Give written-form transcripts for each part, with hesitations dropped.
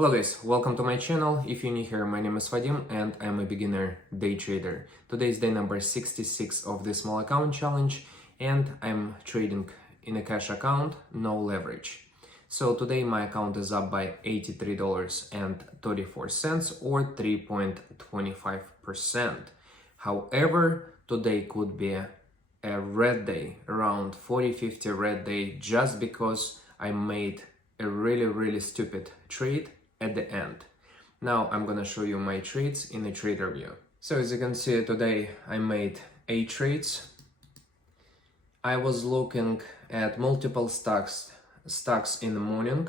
Hello guys, welcome to my channel. If you're new here, my name is Vadim and I'm a beginner day trader. Today is day number 66 of the small account challenge and I'm trading in a cash account, no leverage. So today my account is up by $83.34 or 3.25%. However, today could be a red day, around 40-50 red day, just because I made a really stupid trade at the end. Now I'm gonna show you my trades in a trader view. So as you can see, today I made 8 trades. I was looking at multiple stocks in the morning,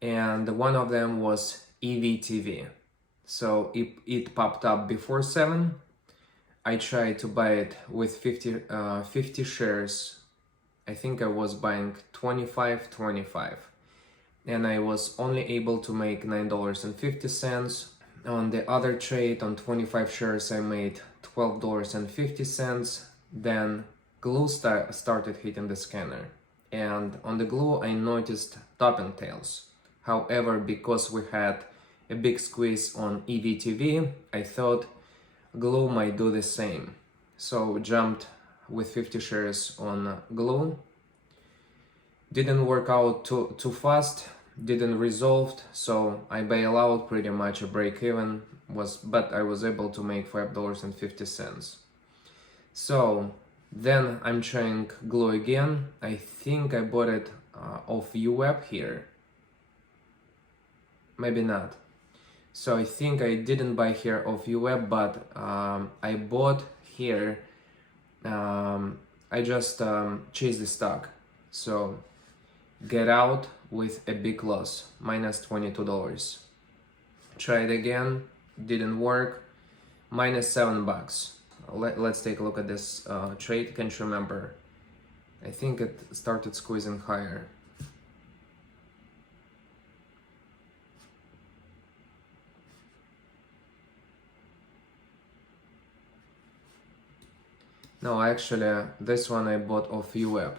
and one of them was EVTV. So it popped up before 7. I tried to buy it with 50 shares. I think I was buying 25, and I was only able to make $9.50. On the other trade, on 25 shares, I made $12.50. Then glue started hitting the scanner, and on the glue I noticed topping tails. However, because we had a big squeeze on EVTV, I thought glue might do the same, so jumped with 50 shares on glue. Didn't work out too fast, didn't resolve, so I bail out, pretty much a break even, but I was able to make $5.50. So then I'm trying glue again. I think I bought it off UWeb here, maybe not. So I think I didn't buy here off UWeb, but I bought here. I just chased the stock, so get out with a big loss, minus $22. Try it again, didn't work, minus $7. Let's take a look at this trade. Can't remember. I think it started squeezing higher. No, actually, this one I bought off UWeb.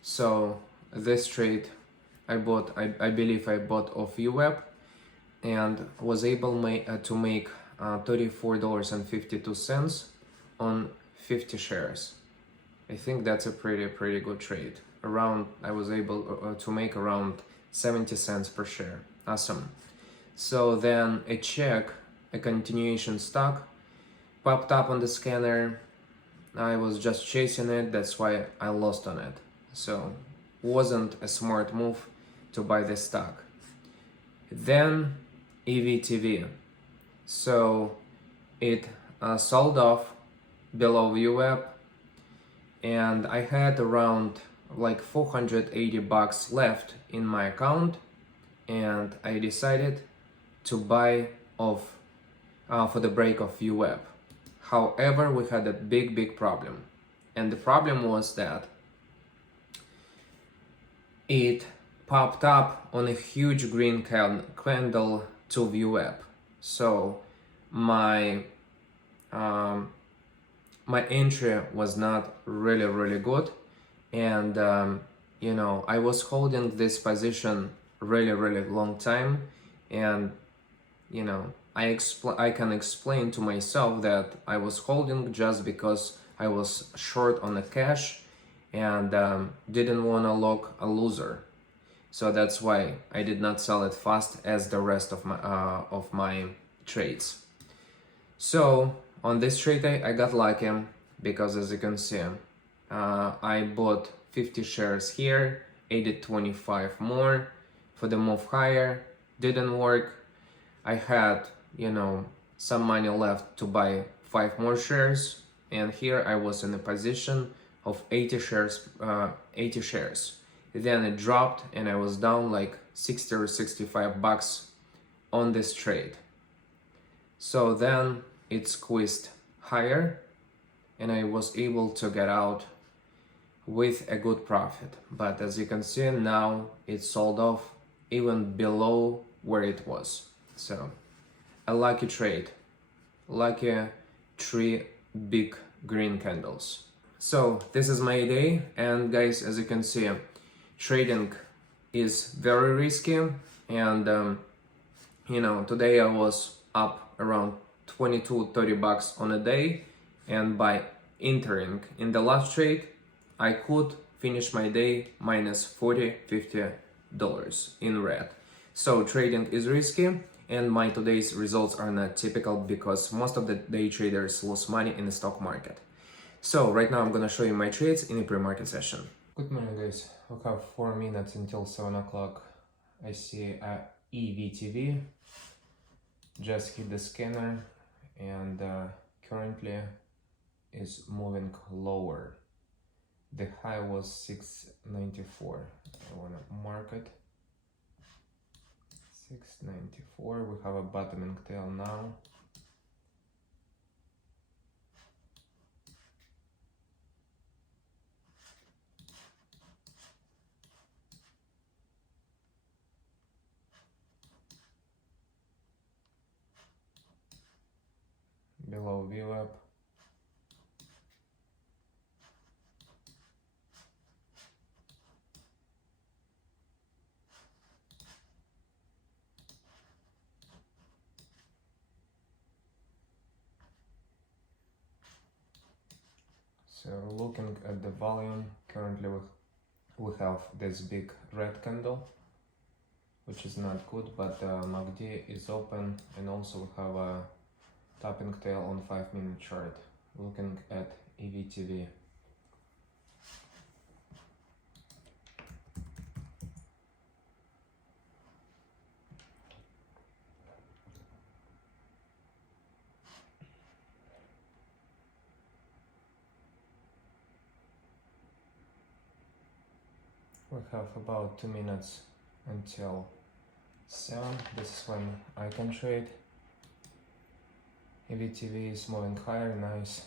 So this trade I believe I bought off UWeb and was able to make $34.52 on 50 shares. I think that's a pretty good trade. I was able to make around 70 cents per share. Awesome. So then a continuation stock, popped up on the scanner. I was just chasing it, that's why I lost on it. So wasn't a smart move to buy this stock. Then EVTV. So it sold off below UWeb, and I had around like $480 left in my account, and I decided to buy off for the break of UWeb. However, we had a big problem, and the problem was that it popped up on a huge green candle to UWeb. So my entry was not really good, and I was holding this position really long time, and I can explain to myself that I was holding just because I was short on the cash and didn't want to lock a loser. So that's why I did not sell it fast as the rest of my trades. So on this trade I got lucky, because as you can see, I bought 50 shares here, added 25 more for the move higher. Didn't work. I had some money left to buy 5 more shares, and here I was in a position of 80 shares. Then it dropped and I was down like 60 or $65 on this trade. So then it squeezed higher and I was able to get out with a good profit. But as you can see, now it sold off even below where it was. So a lucky trade, lucky 3 big green candles. So this is my day, and guys, as you can see, trading is very risky. And you know, today I was up around 22-30 bucks on a day, and by entering in the last trade I could finish my day minus 40-50 dollars in red. So trading is risky, and my today's results are not typical because most of the day traders lose money in the stock market. So right now I'm gonna show you my trades in a pre-market session. Good morning, guys. We have 4 minutes until 7 o'clock. I see a EVTV just hit the scanner, and currently is moving lower. The high was 694. I want to mark it. 694. We have a bottoming tail now. Below VWAP. So looking at the volume, currently we have this big red candle, which is not good, but MACD is open, and also we have a topping tail on 5-minute chart. Looking at EVTV. We have about 2 minutes until 7. This is when I can trade. EVTV is moving higher, nice.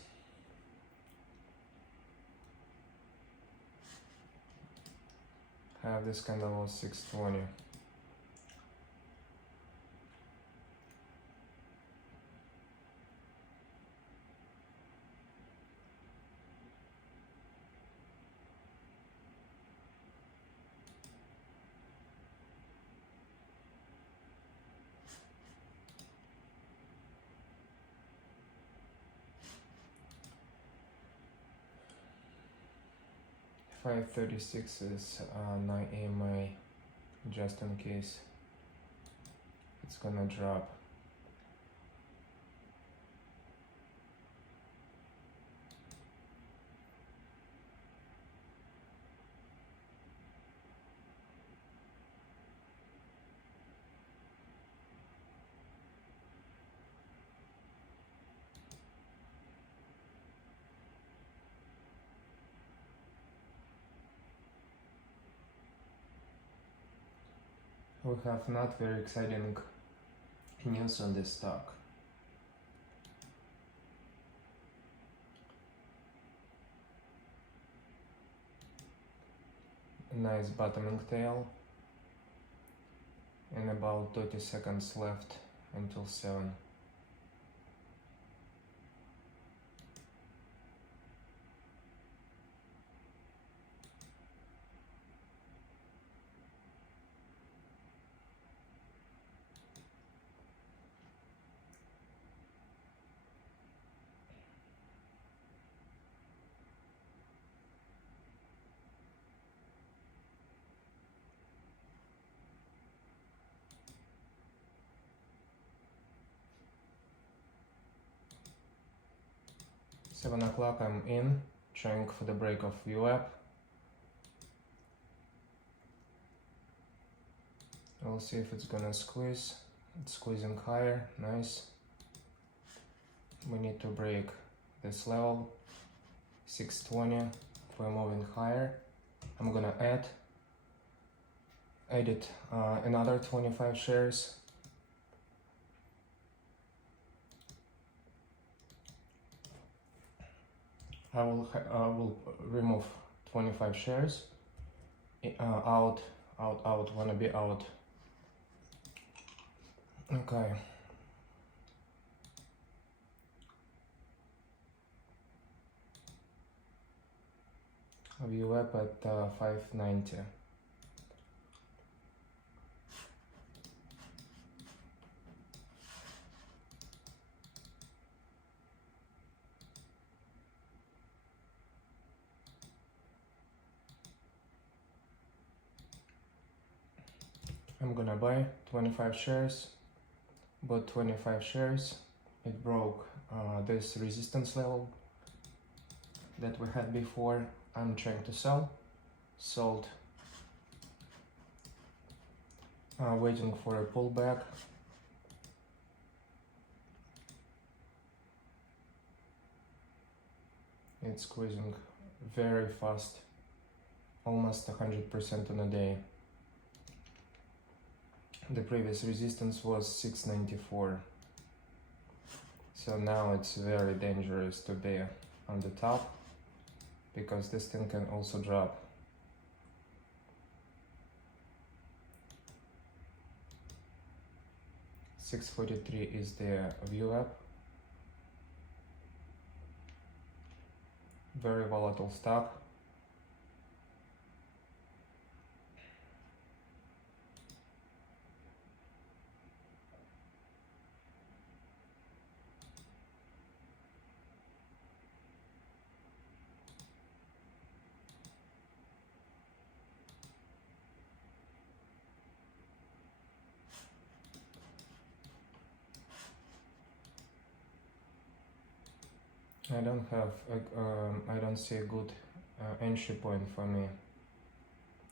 Have this candle was 620. $5.36 is 9 EMA, just in case it's gonna drop. We have not very exciting news on this stock. A nice bottoming tail, and about 30 seconds left until 7. Seven o'clock I'm in, trying for the break of VWAP. We'll see if it's gonna squeeze. It's squeezing higher, nice. We need to break this level, 620. If we're moving higher, I'm gonna edit another 25 shares. I will remove 25 shares. Out, wanna be out. Okay. VWAP at 590. I'm gonna buy 25 shares, bought 25 shares. It broke this resistance level that we had before. I'm trying to sell, sold, waiting for a pullback. It's squeezing very fast, almost 100% on a day. The previous resistance was 694. So now it's very dangerous to be on the top, because this thing can also drop. $643 is the view up. Very volatile stock. I don't see a good entry point for me.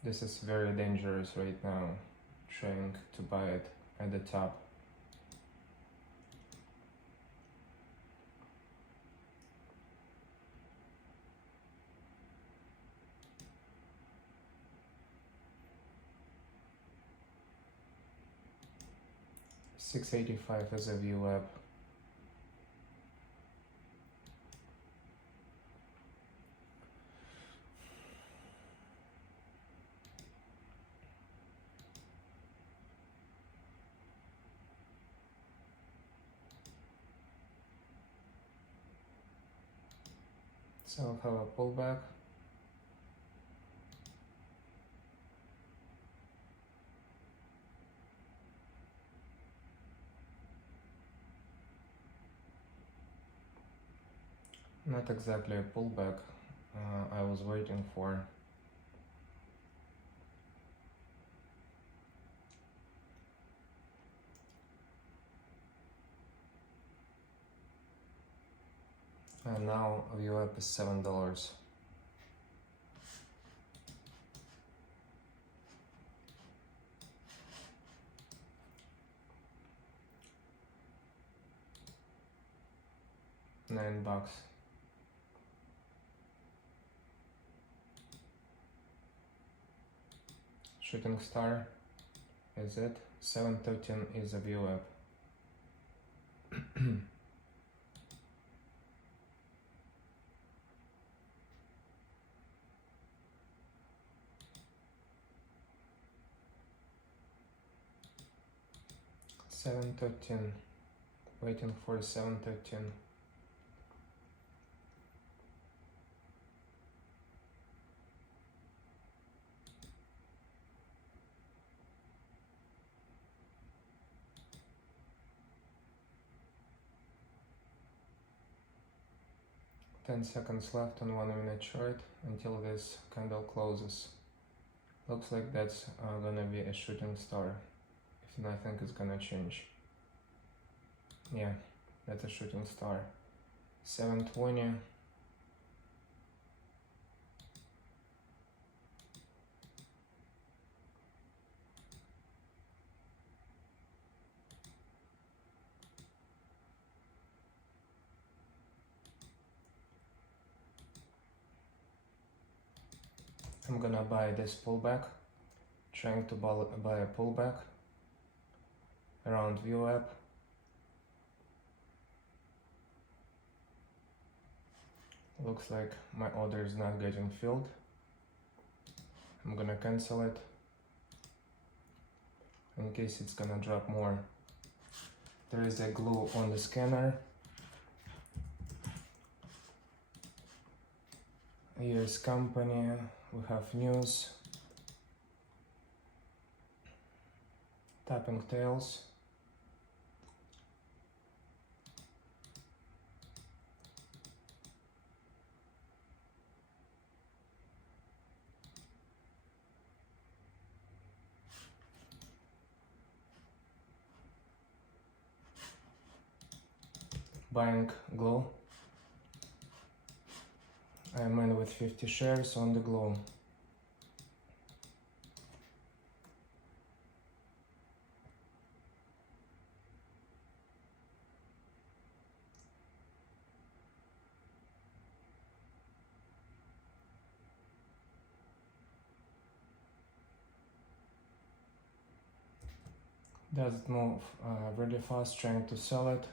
This is very dangerous right now, trying to buy it at the top. $685 as a view up. So I'll have a pullback. Not exactly a pullback I was waiting for. And now view up is $7. $9. Shooting star is it. 713 is a view up. $713. Waiting for $713. Ten seconds left on 1 minute chart until this candle closes. Looks like that's gonna be a shooting star if nothing is gonna change. Yeah, that's a shooting star. 720. I'm gonna buy this pullback, trying to buy a pullback around view up. Looks like my order is not getting filled. I'm gonna cancel it in case it's gonna drop more. There is a glue on the scanner. US company, we have news. Tapping tails. buying glue. I'm in with 50 shares on the glue. Does it move really fast, trying to sell it?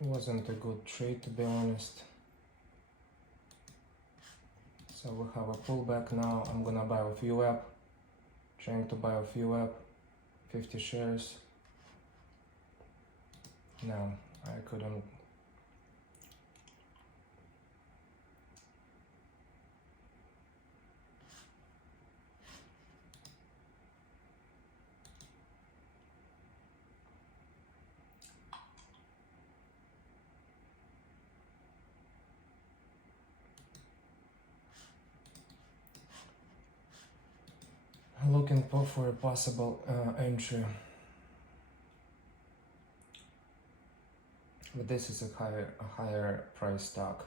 It wasn't a good trade, to be honest. So we have a pullback now. I'm gonna buy a few up. Trying to buy a few up. 50 shares. No, I couldn't. Looking for a possible entry. But this is a higher price stock.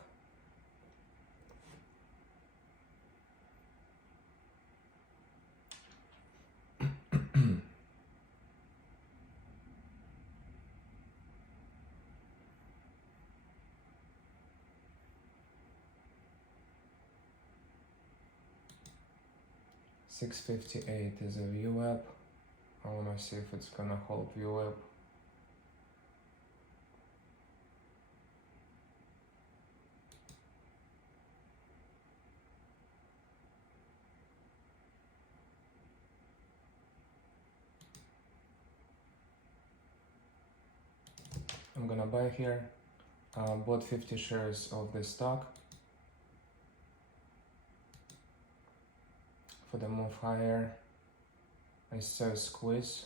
$6.58 is a view up. I wanna see if it's gonna hold view up. I'm gonna buy here. Bought 50 shares of this stock. For the move higher, I saw a squeeze.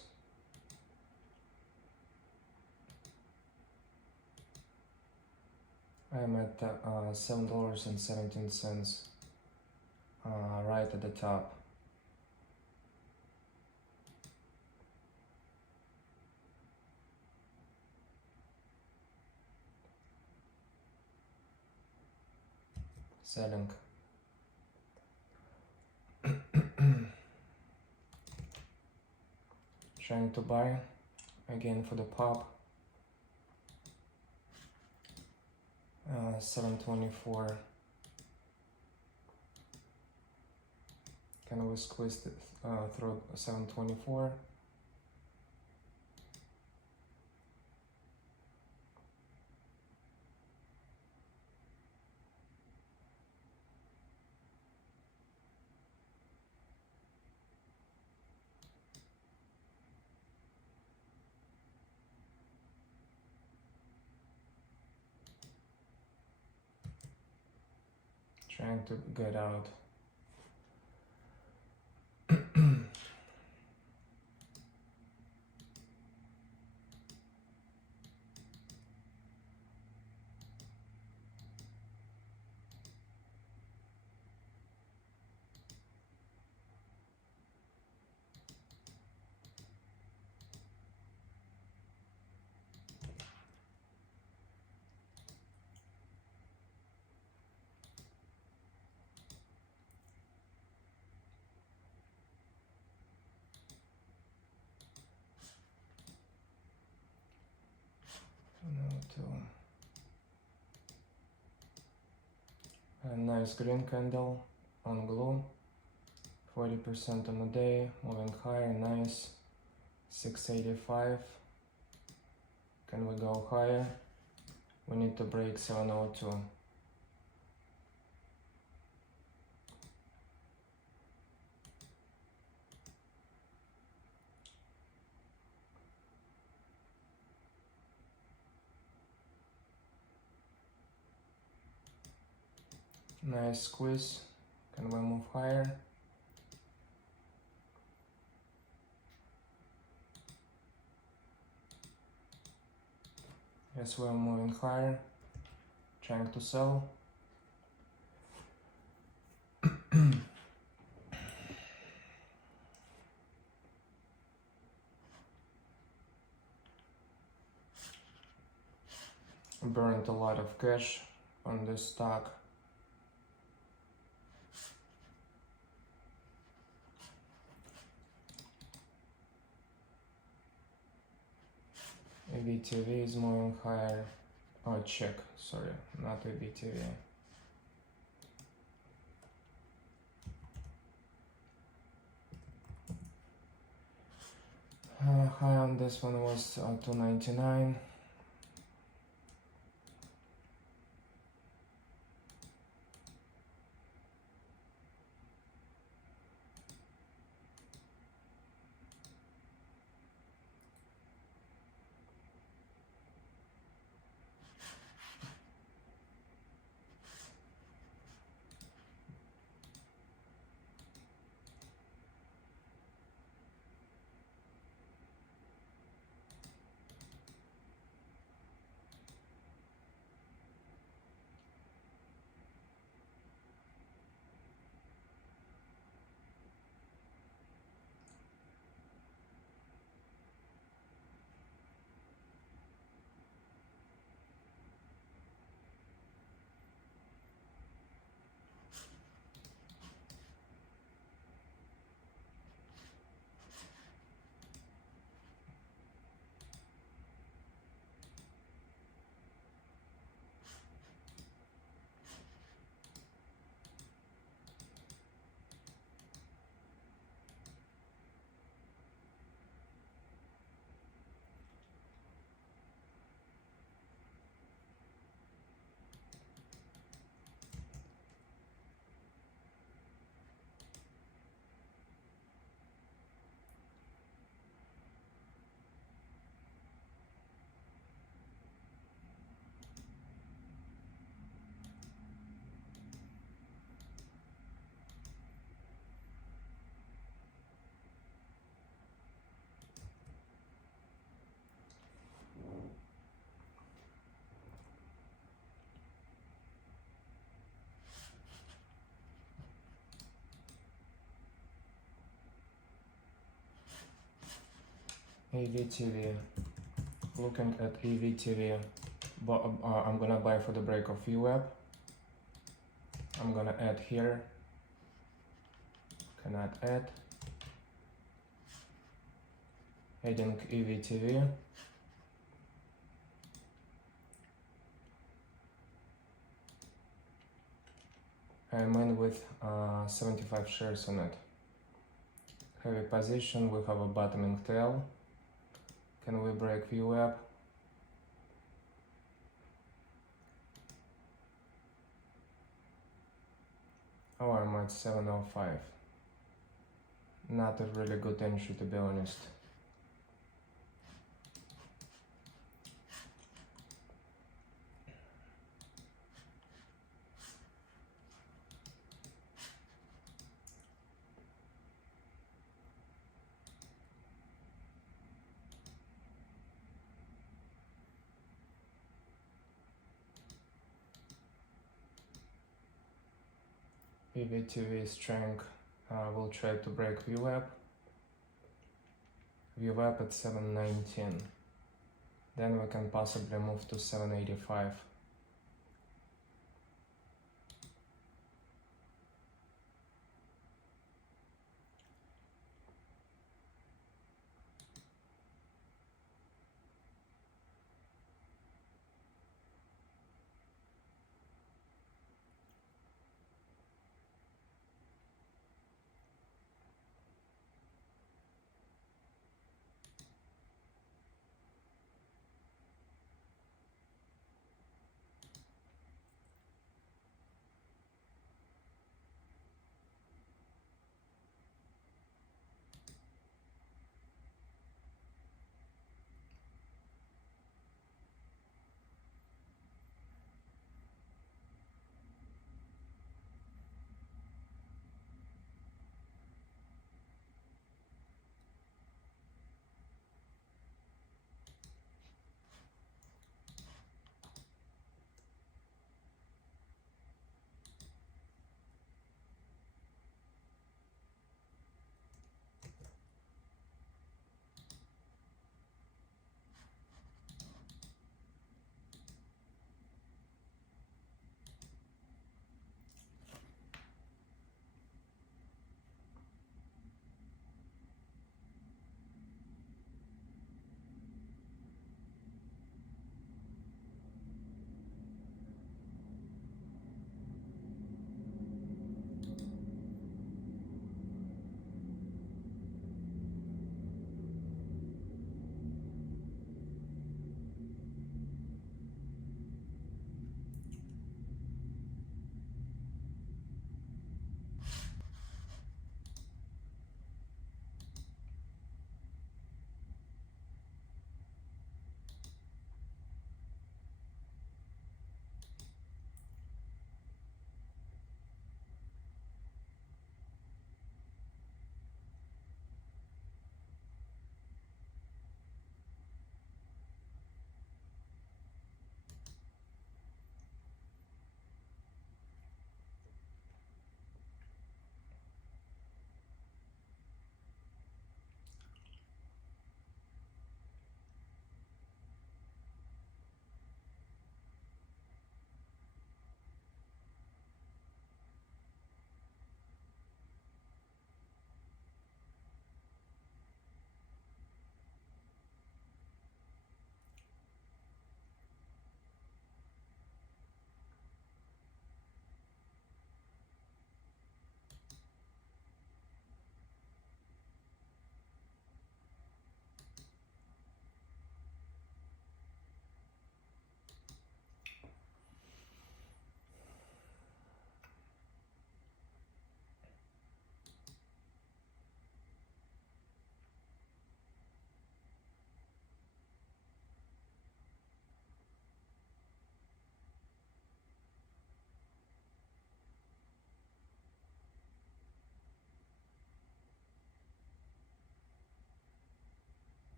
I'm at $7.17, right at the top. Selling. Trying to buy again for the pop. 724. Can we squeeze it through 724? Trying to get out. A nice green candle on glue. 40% on the day, moving higher, nice. 685. Can we go higher? We need to break 702. Nice squeeze. Can we move higher? Yes, we're moving higher. Trying to sell. burned a lot of cash on this stock. EBTV is moving higher. Oh, check, sorry, not EBTV. High on this one was 299. EVTV, looking at EVTV, but I'm gonna buy for the break of VWAP. I'm gonna add here, cannot add, adding EVTV. I'm in with 75 shares on it. Heavy position, we have a bottoming tail. Can we break VWAP? Oh, I'm at 705. Not a really good entry, to be honest. EVTV strength will try to break VWAP. VWAP at 719. Then we can possibly move to 785.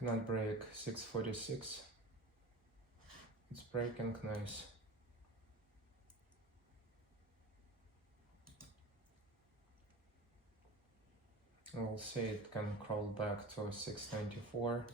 Cannot break 646. It's breaking, nice. We'll see it can crawl back to 694.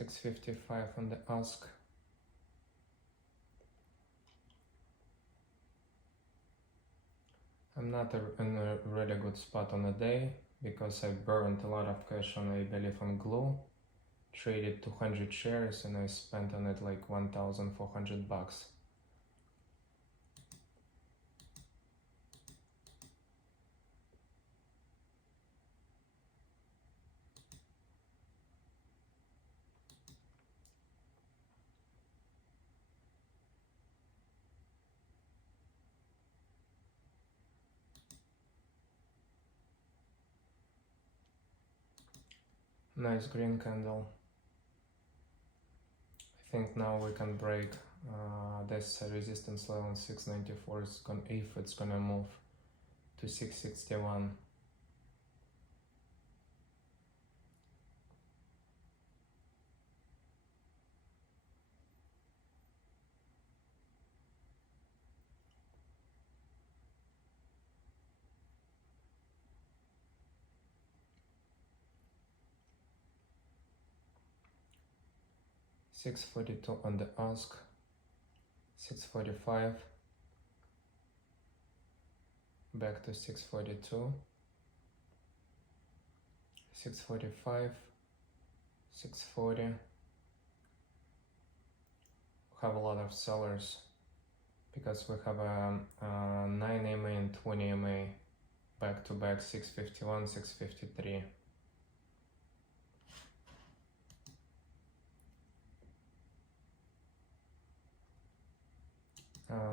$6.55 on the ask. I'm not in a really good spot on the day because I burned a lot of cash on, I believe, on glue. Traded 200 shares and I spent on it like 1,400 bucks. Nice green candle. I think now we can break this resistance level on 694 if it's gonna move to 661. $6.42 on the ask, $6.45, back to $6.42, $6.45, $6.40. Have a lot of sellers because we have a 9 EMA and 20 EMA back to back, 651, 653.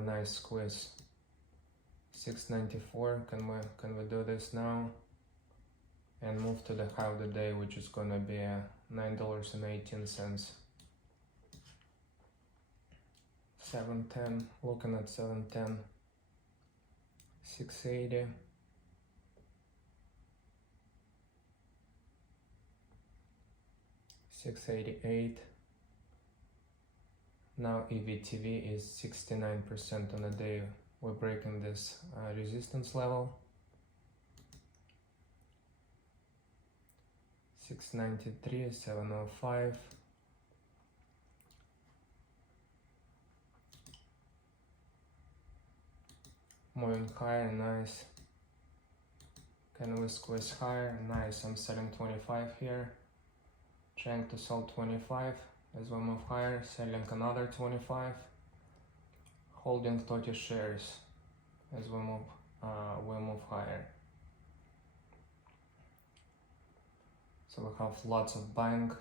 Nice squeeze. 694. Can we do this now and move to the high of the day, which is gonna be $9.18. 710. Looking at 710. 680. 688. Now EVTV is 69% on a day. We're breaking this resistance level. 693, 705. Moving higher, nice. Can we squeeze higher? Nice, I'm selling 25 here. Trying to sell 25 as we move higher, selling another 25. Holding 30 shares as we move higher. So we have lots of buying.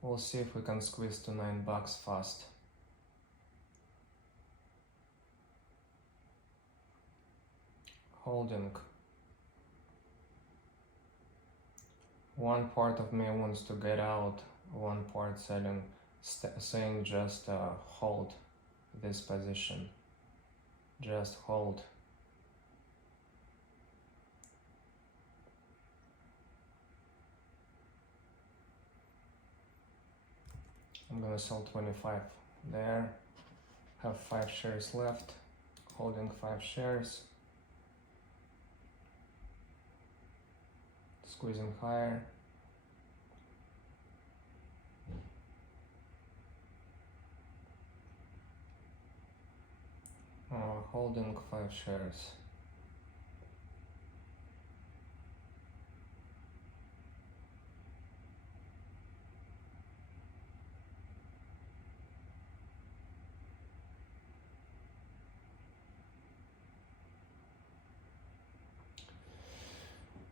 We'll see if we can squeeze to $9 fast. Holding. One part of me wants to get out, one part selling, saying just hold this position. Just hold. I'm gonna sell 25 there. Have 5 shares left. Holding 5 shares. Squeezing higher. Holding 5 shares.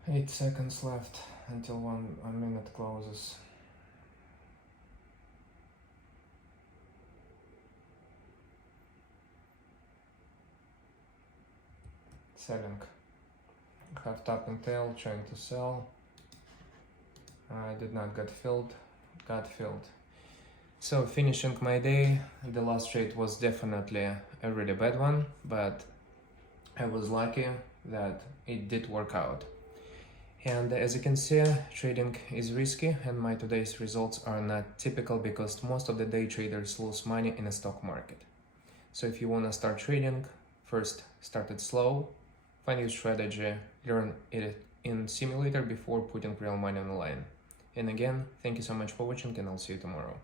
8 seconds left until one minute closes. Selling. Have top and tail, trying to sell. I did not get filled. Got filled. So finishing my day, the last trade was definitely a really bad one, but I was lucky that it did work out. And as you can see, trading is risky, and my today's results are not typical because most of the day traders lose money in the stock market. So if you want to start trading, first start it slow, find your strategy, learn it in simulator before putting real money on the line. And again, thank you so much for watching, and I'll see you tomorrow.